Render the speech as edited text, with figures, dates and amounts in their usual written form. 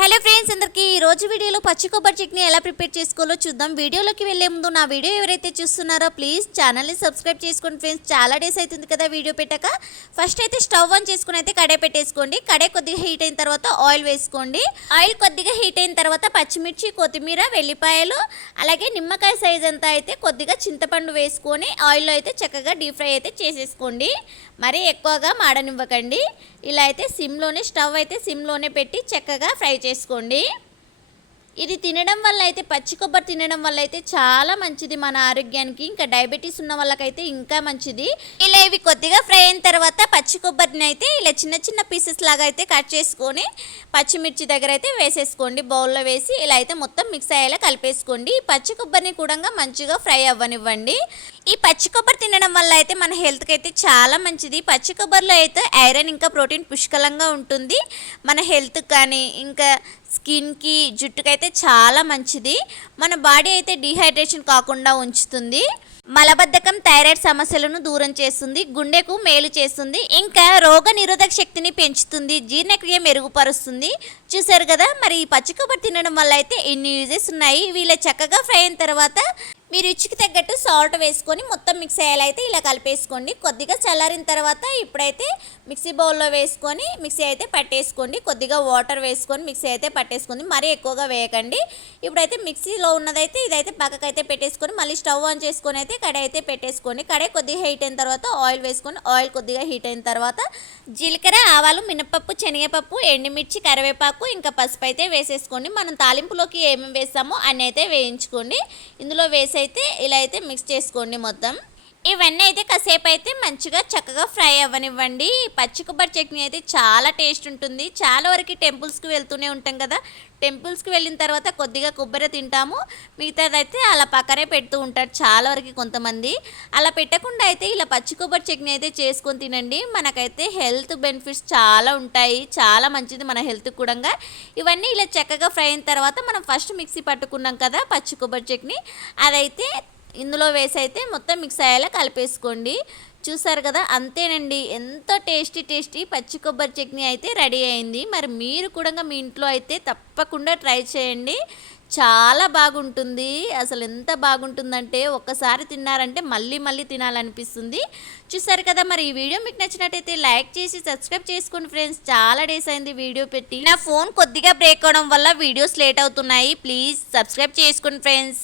Hello friends, అందరికీ ఈ రోజు వీడియోలో పచ్చి కొబ్బరి చట్నీ ఎలా ప్రిపేర్ చేసుకోవాలో చూద్దాం. వీడియోలోకి వెళ్ళే ముందు నా వీడియో ఎవరైతే చూస్తున్నారో ప్లీజ్ ఛానల్ని సబ్స్క్రైబ్ చేసుకోండి ఫ్రెండ్స్. చాలా డేస్ అవుతుంది కదా వీడియో పెట్టాక. ఫస్ట్ అయితే స్టవ్ ఆన్ చేసుకుని అయితే కడాయి పెట్టేసుకోండి. కడాయి కొద్దిగా హీట్ అయిన తర్వాత ఆయిల్ వేసుకోండి. ఆయిల్ కొద్దిగా హీట్ అయిన తర్వాత పచ్చిమిర్చి, కొత్తిమీర, వెల్లిపాయలు, అలాగే నిమ్మకాయ సైజ్ అంతా అయితే కొద్దిగా చింతపండు వేసుకొని ఆయిల్లో అయితే చక్కగా డీప్ ఫ్రై అయితే చేసేసుకోండి. మరీ ఎక్కువగా మాడనివ్వకండి. ఇలా అయితే సిమ్లోనే స్టవ్ అయితే సిమ్లోనే పెట్టి చక్కగా ఫ్రై చేసుకోండి. ఇది తినడం వల్ల అయితే పచ్చి కొబ్బరి తినడం వల్ల అయితే చాలా మంచిది మన ఆరోగ్యానికి. ఇంకా డయాబెటీస్ ఉన్న వాళ్ళకైతే ఇంకా మంచిది. ఇలా ఇవి కొద్దిగా ఫ్రై అయిన తర్వాత పచ్చి కొబ్బరిని అయితే ఇలా చిన్న చిన్న పీసెస్ లాగా అయితే కట్ చేసుకొని పచ్చిమిర్చి దగ్గర అయితే వేసేసుకోండి. బౌల్లో వేసి ఇలా అయితే మొత్తం మిక్స్ అయ్యేలా కలిపేసుకోండి. ఈ పచ్చి కొబ్బరిని కూడా మంచిగా ఫ్రై అవ్వనివ్వండి. ఈ పచ్చి కొబ్బరి తినడం వల్ల అయితే మన హెల్త్కి అయితే చాలా మంచిది. పచ్చి కొబ్బరిలో అయితే ఐరన్ ఇంకా ప్రోటీన్ పుష్కలంగా ఉంటుంది. మన హెల్త్కి కానీ ఇంకా స్కిన్కి, జుట్టుకైతే చాలా మంచిది. మన బాడీ అయితే డీహైడ్రేషన్ కాకుండా ఉంచుతుంది. మలబద్ధకం, థైరాయిడ్ సమస్యలను దూరం చేస్తుంది. గుండెకు మేలు చేస్తుంది. ఇంకా రోగ నిరోధక శక్తిని పెంచుతుంది. జీర్ణక్రియ మెరుగుపరుస్తుంది. చూసారు కదా, మరి ఈ పచ్చి కొబ్బరి తినడం వల్ల అయితే ఎన్ని యూజెస్ ఉన్నాయి. వీళ్ళ చక్కగా ఫ్రై అయిన తర్వాత మీ రుచికి తగ్గట్టు సాల్ట్ వేసుకొని మొత్తం మిక్స్ అయ్యేలా ఇలా కలిపేసుకోండి. కొద్దిగా చల్లారిన తర్వాత ఇప్పుడైతే మిక్సీ బౌల్లో వేసుకొని మిక్సీ అయితే పట్టేసుకోండి. కొద్దిగా వాటర్ వేసుకొని మిక్సీ అయితే పట్టేసుకోండి. మరీ ఎక్కువగా వేయకండి. ఇప్పుడైతే మిక్సీలో ఉన్నదైతే ఇదైతే పక్కకైతే పెట్టేసుకొని మళ్ళీ స్టవ్ ఆన్ చేసుకొని అయితే కడాయి అయితే పెట్టేసుకోండి. కడాయి కొద్దిగా హీట్ అయిన తర్వాత ఆయిల్ వేసుకొని ఆయిల్ కొద్దిగా హీట్ అయిన తర్వాత జీలకర్ర, ఆవాలు, మినపప్పు, శనగపప్పు, ఎండుమిర్చి, కరివేపాకు ఇంకా పసుపు అయితే వేసేసుకోండి. మనం తాలింపులోకి ఏమేమి వేస్తామో అన్నీ అయితే వేయించుకోండి. ఇందులో వేసి అయితే ఇలా అయితే మిక్స్ చేసుకోండి. మొత్తం ఇవన్నీ అయితే కాసేపు అయితే మంచిగా చక్కగా ఫ్రై అవ్వనివ్వండి. పచ్చి కొబ్బరి చట్నీ అయితే చాలా టేస్ట్ ఉంటుంది. చాలా వరకు టెంపుల్స్కి వెళ్తూనే ఉంటాం కదా. టెంపుల్స్కి వెళ్ళిన తర్వాత కొద్దిగా కొబ్బరి తింటాము. మిగతాదైతే అలా పక్కనే పెడుతూ ఉంటారు చాలా వరకు కొంతమంది. అలా పెట్టకుండా అయితే ఇలా పచ్చి కొబ్బరి చట్నీ అయితే చేసుకొని తినండి. మనకైతే హెల్త్ బెనిఫిట్స్ చాలా ఉంటాయి. చాలా మంచిది మన హెల్త్ కూడా. ఇవన్నీ ఇలా చక్కగా ఫ్రై అయిన తర్వాత మనం ఫస్ట్ మిక్సీ పట్టుకున్నాం కదా పచ్చి కొబ్బరి చట్నీ, అదైతే ఇందులో వేసి అయితే మొత్తం మిక్స్ అయ్యేలా కలిపేసుకోండి. చూసారు కదా, అంతేనండి. ఎంతో టేస్టీ పచ్చి కొబ్బరి చట్నీ అయితే రెడీ అయింది. మరి మీరు కూడా మీ ఇంట్లో అయితే తప్పకుండా ట్రై చేయండి. చాలా బాగుంటుంది. అసలు ఎంత బాగుంటుందంటే ఒక్కసారి తిన్నారంటే మళ్ళీ మళ్ళీ తినాలనిపిస్తుంది. చూసారు కదా, మరి ఈ వీడియో మీకు నచ్చినట్టయితే లైక్ చేసి సబ్స్క్రైబ్ చేసుకోండి ఫ్రెండ్స్. చాలా డేస్ అయింది వీడియో పెట్టి. నా ఫోన్ కొద్దిగా బ్రేక్ అవడం వల్ల వీడియోస్ లేట్ అవుతున్నాయి. ప్లీజ్ సబ్స్క్రైబ్ చేసుకోండి ఫ్రెండ్స్.